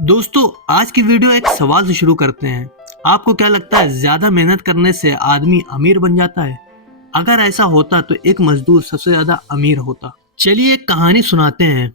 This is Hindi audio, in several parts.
दोस्तों, आज की वीडियो एक सवाल से शुरू करते हैं। आपको क्या लगता है, ज्यादा मेहनत करने से आदमी अमीर बन जाता है? अगर ऐसा होता तो एक मजदूर सबसे ज्यादा अमीर होता। चलिए एक कहानी सुनाते हैं।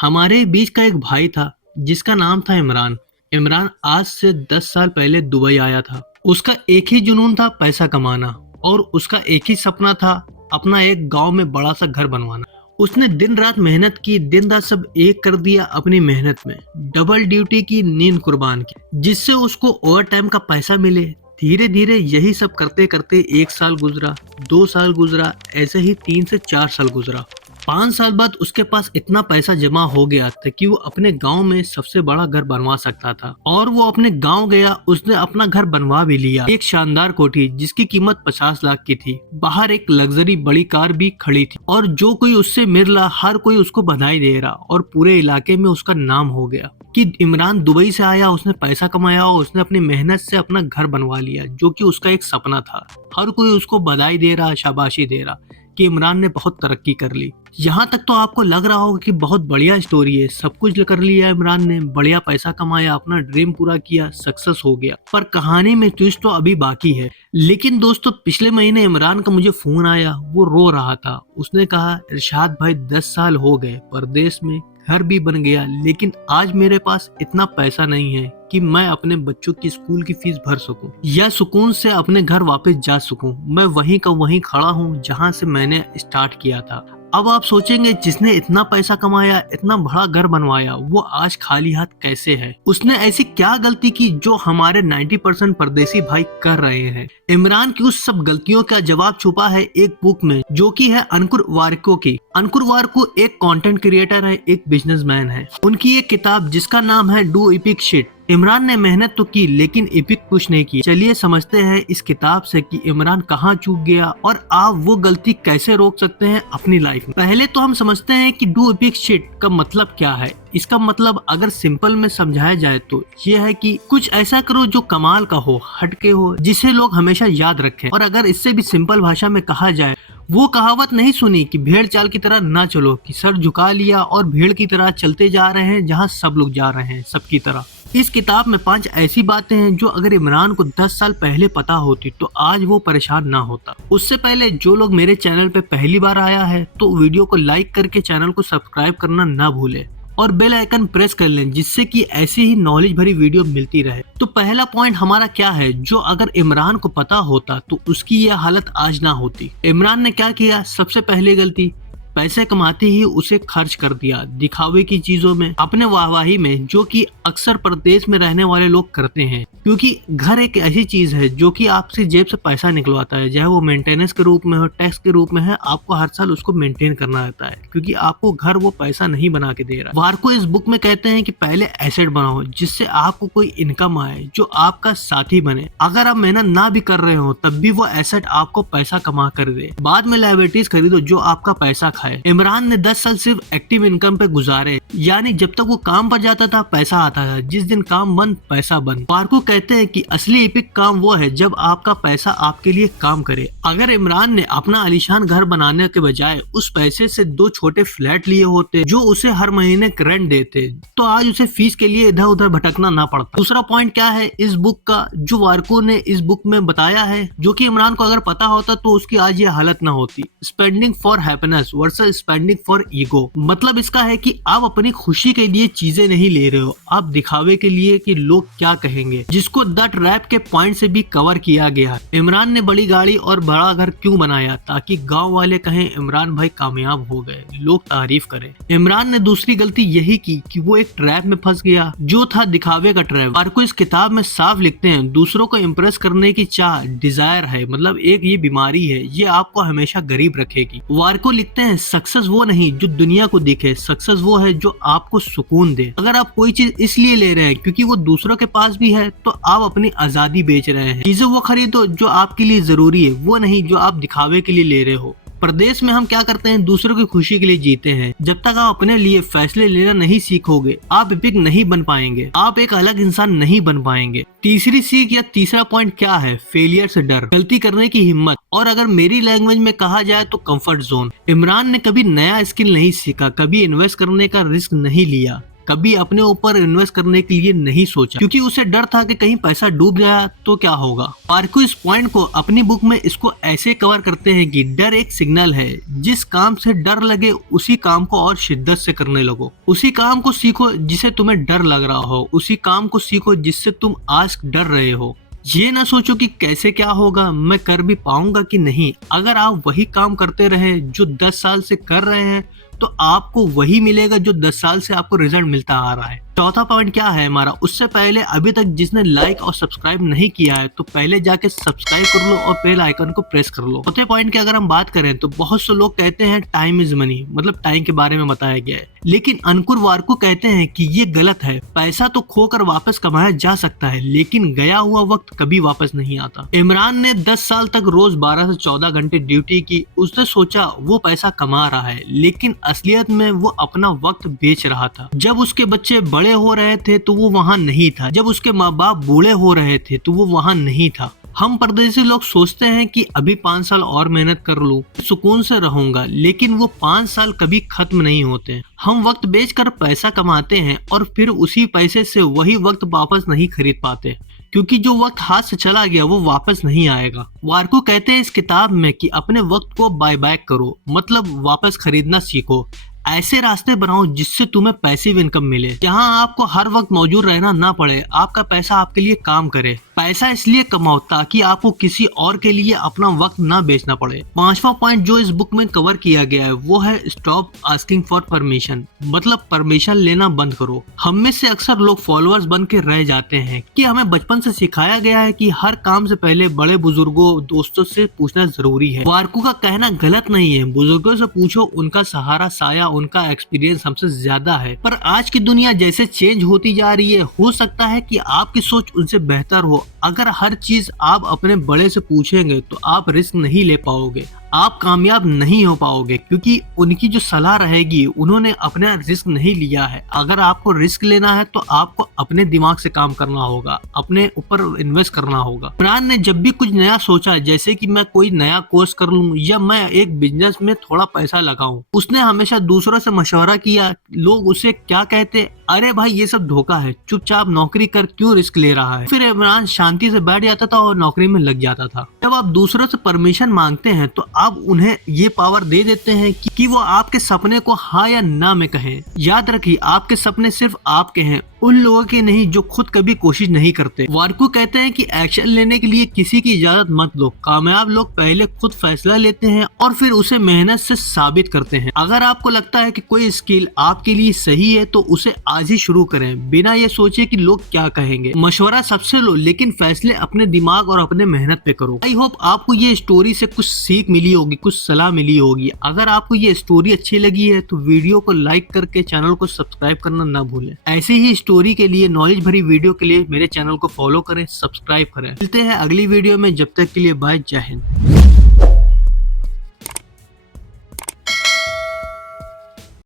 हमारे बीच का एक भाई था जिसका नाम था इमरान। इमरान आज से 10 साल पहले दुबई आया था। उसका एक ही जुनून था, पैसा कमाना, और उसका एक ही सपना था, अपना एक गांव में बड़ा सा घर बनवाना। उसने दिन रात मेहनत की, दिन रात सब एक कर दिया अपनी मेहनत में। डबल ड्यूटी की, नींद कुर्बान की, जिससे उसको ओवर टाइम का पैसा मिले। धीरे धीरे यही सब करते करते 1 साल गुजरा, 2 साल गुजरा, ऐसे ही 3 से 4 साल गुजरा। 5 साल बाद उसके पास इतना पैसा जमा हो गया था कि वो अपने गांव में सबसे बड़ा घर बनवा सकता था। और वो अपने गांव गया, उसने अपना घर बनवा भी लिया। एक शानदार कोठी जिसकी कीमत 50 लाख की थी। बाहर एक लग्जरी बड़ी कार भी खड़ी थी, और जो कोई उससे मिल रहा, हर कोई उसको बधाई दे रहा, और पूरे इलाके में उसका नाम हो गया कि इमरान दुबई से आया, उसने पैसा कमाया और उसने अपनी मेहनत से अपना घर बनवा लिया, जो कि उसका एक सपना था। हर कोई उसको बधाई दे रहा, शाबाशी दे रहा कि इमरान ने बहुत तरक्की कर ली। यहाँ तक तो आपको लग रहा होगा कि बहुत बढ़िया स्टोरी है, सब कुछ कर लिया इमरान ने, बढ़िया पैसा कमाया, अपना ड्रीम पूरा किया, सक्सेस हो गया। पर कहानी में ट्विस्ट तो अभी बाकी है। लेकिन दोस्तों, पिछले महीने इमरान का मुझे फोन आया, वो रो रहा था। उसने कहा, इरशाद भाई 10 साल हो गए, परदेश में घर भी बन गया, लेकिन आज मेरे पास इतना पैसा नहीं है कि मैं अपने बच्चों की स्कूल की फीस भर सकूं या सुकून से अपने घर वापस जा सकूं। मैं वहीं का वहीं खड़ा हूं जहां से मैंने स्टार्ट किया था। अब आप सोचेंगे, जिसने इतना पैसा कमाया, इतना बड़ा घर बनवाया, वो आज खाली हाथ कैसे है? उसने ऐसी क्या गलती की जो हमारे 90% परदेसी भाई कर रहे हैं? इमरान की उस सब गलतियों का जवाब छुपा है एक बुक में, जो कि है अंकुर वार्को की। अंकुर वार्को एक कंटेंट क्रिएटर है, एक बिजनेसमैन है। उनकी एक किताब जिसका नाम है डू इपिक शिट। इमरान ने मेहनत तो की, लेकिन एपिक कुछ नहीं की। चलिए समझते हैं इस किताब से कि इमरान कहाँ चूक गया और आप वो गलती कैसे रोक सकते हैं अपनी लाइफ में। पहले तो हम समझते हैं कि डू एपिक शिट का मतलब क्या है। इसका मतलब अगर सिंपल में समझाया जाए तो ये है कि कुछ ऐसा करो जो कमाल का हो, हटके हो, जिसे लोग हमेशा याद रखें। और अगर इससे भी सिंपल भाषा में कहा जाए, वो कहावत नहीं सुनी कि भेड़ चाल की तरह ना चलो, कि सर झुका लिया और भेड़ की तरह चलते जा रहे हैं जहाँ सब लोग जा रहे हैं, सबकी तरह। इस किताब में 5 ऐसी बातें हैं जो अगर इमरान को 10 साल पहले पता होती तो आज वो परेशान ना होता। उससे पहले जो लोग मेरे चैनल पे पहली बार आया है तो वीडियो को लाइक करके चैनल को सब्सक्राइब करना ना भूले और बेल आइकन प्रेस कर लें, जिससे कि ऐसी ही नॉलेज भरी वीडियो मिलती रहे। तो पहला पॉइंट हमारा क्या है, जो अगर इमरान को पता होता तो उसकी यह हालत आज ना होती। इमरान ने क्या किया? सबसे पहले गलती, पैसे कमाते ही उसे खर्च कर दिया दिखावे की चीजों में, अपने वाहवाही में, जो कि अक्सर प्रदेश में रहने वाले लोग करते हैं। क्योंकि घर एक ऐसी चीज है जो कि आपसे जेब से पैसा निकलवाता है, चाहे वो मेंटेनेंस के रूप में हो, टैक्स के रूप में है, आपको हर साल उसको मेंटेन करना रहता है, क्योंकि आपको घर वो पैसा नहीं बना के दे रहा। वार्को इस बुक में कहते हैं कि पहले एसेट बनाओ जिससे आपको कोई इनकम आए, जो आपका साथी बने। अगर आप मेहनत ना भी कर रहे हो तब भी वो एसेट आपको पैसा कमा कर दे। बाद में लायबिलिटीज खरीदो जो आपका पैसा खाए। इमरान ने 10 साल सिर्फ एक्टिव इनकम पे गुजारे, यानी जब तक वो काम पर जाता था पैसा आता था, जिस दिन काम बंद पैसा बंद। वार्को कहते हैं कि असली एपिक काम वो है जब आपका पैसा आपके लिए काम करे। अगर इमरान ने अपना आलीशान घर बनाने के बजाय उस पैसे से 2 छोटे फ्लैट लिए होते जो उसे हर महीने रेंट देते, तो आज उसे फीस के लिए इधर उधर भटकना ना पड़ता। दूसरा पॉइंट क्या है इस बुक का, जो वार्को ने इस बुक में बताया है, जो कि इमरान को अगर पता होता तो उसकी आज ये हालत ना होती। Spending for happiness versus spending for ego. मतलब इसका है कि आप अपनी खुशी के लिए चीजें नहीं ले रहे हो, आप दिखावे के लिए कि लोग क्या कहेंगे, जिसको द ट्रैप के पॉइंट से भी कवर किया गया। इमरान ने बड़ी गाड़ी और बड़ा घर क्यों बनाया? ताकि गांव वाले कहें इमरान भाई कामयाब हो गए, लोग तारीफ करें। इमरान ने दूसरी गलती यही की कि वो एक ट्रैप में फंस गया, जो था दिखावे का ट्रैप। वार्को इस किताब में साफ लिखते हैं, दूसरों को इम्प्रेस करने की चाह, डिजायर है, मतलब एक ये बीमारी है, ये आपको हमेशा गरीब रखेगी। वार्को लिखते हैं, सक्सेस वो नहीं जो दुनिया को दिखे, सक्सेस वो है जो आपको सुकून दे। अगर आप कोई चीज इसलिए ले रहे हैं क्योंकि वो दूसरों के पास भी है, तो आप अपनी आजादी बेच रहे हैं। चीजें वो खरीदो जो आपके लिए जरूरी है, वो नहीं जो आप दिखावे के लिए ले रहे हो। प्रदेश में हम क्या करते हैं, दूसरों की खुशी के लिए जीते हैं। जब तक आप अपने लिए फैसले लेना नहीं सीखोगे, आप एपिक नहीं बन पाएंगे, आप एक अलग इंसान नहीं बन पाएंगे। तीसरी सीख या तीसरा पॉइंट क्या है? फेलियर से डर, गलती करने की हिम्मत, और अगर मेरी लैंग्वेज में कहा जाए तो कंफर्ट जोन। इमरान ने कभी नया स्किल नहीं सीखा, कभी इन्वेस्ट करने का रिस्क नहीं लिया, कभी अपने ऊपर इन्वेस्ट करने के लिए नहीं सोचा, क्योंकि उसे डर था कि कहीं पैसा डूब गया तो क्या होगा। वार्को इस पॉइंट को अपनी बुक में इसको ऐसे कवर करते हैं कि डर एक सिग्नल है, जिस काम से डर लगे उसी काम को और शिद्दत से करने लगो। उसी काम को सीखो जिसे तुम्हें डर लग रहा हो, उसी काम को सीखो जिससे तुम आज डर रहे हो। ये ना सोचो कि कैसे क्या होगा, मैं कर भी पाऊंगा कि नहीं। अगर आप वही काम करते रहे जो 10 साल से कर रहे हैं तो आपको वही मिलेगा जो 10 साल से आपको रिजल्ट मिलता आ रहा है। चौथा पॉइंट क्या है हमारा, उससे पहले अभी तक जिसने लाइक और सब्सक्राइब नहीं किया है तो पहले जाके सब्सक्राइब कर लो और बेल आइकन को प्रेस कर लो। चौथे पॉइंट की अगर हम बात करें तो बहुत से लोग कहते हैं टाइम इज मनी, मतलब टाइम के बारे में बताया गया है, लेकिन अंकुर वार्को कहते हैं कि ये गलत है। पैसा तो खोकर वापस कमाया जा सकता है, लेकिन गया हुआ वक्त कभी वापस नहीं आता। इमरान ने 10 साल तक रोज 12 से 14 घंटे ड्यूटी की। उसने सोचा वो पैसा कमा रहा है, लेकिन असलियत में वो अपना वक्त बेच रहा था। जब उसके बच्चे बड़े हो रहे थे तो वो वहाँ नहीं था, जब उसके माँ बाप बूढ़े हो रहे थे तो वो वहाँ नहीं था। हम परदेसी लोग सोचते हैं कि अभी 5 साल और मेहनत कर लूं, सुकून से रहूंगा, लेकिन वो 5 साल कभी खत्म नहीं होते। हम वक्त बेचकर पैसा कमाते हैं और फिर उसी पैसे से वही वक्त वापस नहीं खरीद पाते, क्योंकि जो वक्त हाथ से चला गया वो वापस नहीं आएगा। वार्को कहते हैं इस किताब में कि अपने वक्त को बाय बैक करो, मतलब वापस खरीदना सीखो। ऐसे रास्ते बनाओ जिससे तुम्हें पैसिव इनकम मिले, जहां आपको हर वक्त मौजूद रहना ना पड़े, आपका पैसा आपके लिए काम करे। पैसा इसलिए कमाओ ताकि आपको किसी और के लिए अपना वक्त ना बेचना पड़े। पांचवा पॉइंट जो इस बुक में कवर किया गया है वो है स्टॉप आस्किंग फॉर परमिशन, मतलब परमिशन लेना बंद करो। हम में से अक्सर लोग फॉलोअर्स बन के रह जाते हैं कि हमें बचपन से सिखाया गया है कि हर काम से पहले बड़े बुजुर्गों दोस्तों से पूछना जरूरी है। वार्को का कहना गलत नहीं है, बुजुर्गों से पूछो, उनका सहारा साया उनका एक्सपीरियंस हमसे ज्यादा है। पर आज की दुनिया जैसे चेंज होती जा रही है, हो सकता है कि आपकी सोच उनसे बेहतर हो। अगर हर चीज आप अपने बड़े से पूछेंगे तो आप रिस्क नहीं ले पाओगे, आप कामयाब नहीं हो पाओगे, क्योंकि उनकी जो सलाह रहेगी उन्होंने अपना रिस्क नहीं लिया है। अगर आपको रिस्क लेना है तो आपको अपने दिमाग से काम करना होगा, अपने ऊपर इन्वेस्ट करना होगा। इमरान ने जब भी कुछ नया सोचा, जैसे कि मैं कोई नया कोर्स कर लूं या मैं एक बिजनेस में थोड़ा पैसा लगाऊं, उसने हमेशा दूसरों से मशवरा किया। लोग उसे क्या कहते, अरे भाई ये सब धोखा है, चुपचाप नौकरी कर, क्यों रिस्क ले रहा है। फिर इमरान शांति से बैठ जाता था और नौकरी में लग जाता था। जब आप दूसरों से परमिशन मांगते हैं तो आप उन्हें ये पावर दे देते हैं कि वो आपके सपने को हाँ या ना में कहें। याद रखिए, आपके सपने सिर्फ आपके हैं, उन लोगों के नहीं जो खुद कभी कोशिश नहीं करते। वार्को कहते हैं कि एक्शन लेने के लिए किसी की इजाजत मत लो। कामयाब लोग पहले खुद फैसला लेते हैं और फिर उसे मेहनत से साबित करते हैं। अगर आपको लगता है कि कोई स्किल आपके लिए सही है तो उसे आज ही शुरू करें, बिना ये सोचे कि लोग क्या कहेंगे। मशवरा सबसे लो, लेकिन फैसले अपने दिमाग और अपने मेहनत पे करो। आई होप आपको ये स्टोरी से कुछ सीख मिली होगी, कुछ सलाह मिली होगी। अगर आपको ये स्टोरी अच्छी लगी है तो वीडियो को लाइक करके चैनल को सब्सक्राइब करना ना भूलें। ऐसे ही स्टोरी के लिए, नॉलेज भरी वीडियो के लिए मेरे चैनल को फॉलो करें, सब्सक्राइब करें। मिलते हैं अगली वीडियो में, जब तक के लिए बाय, जय हिंद।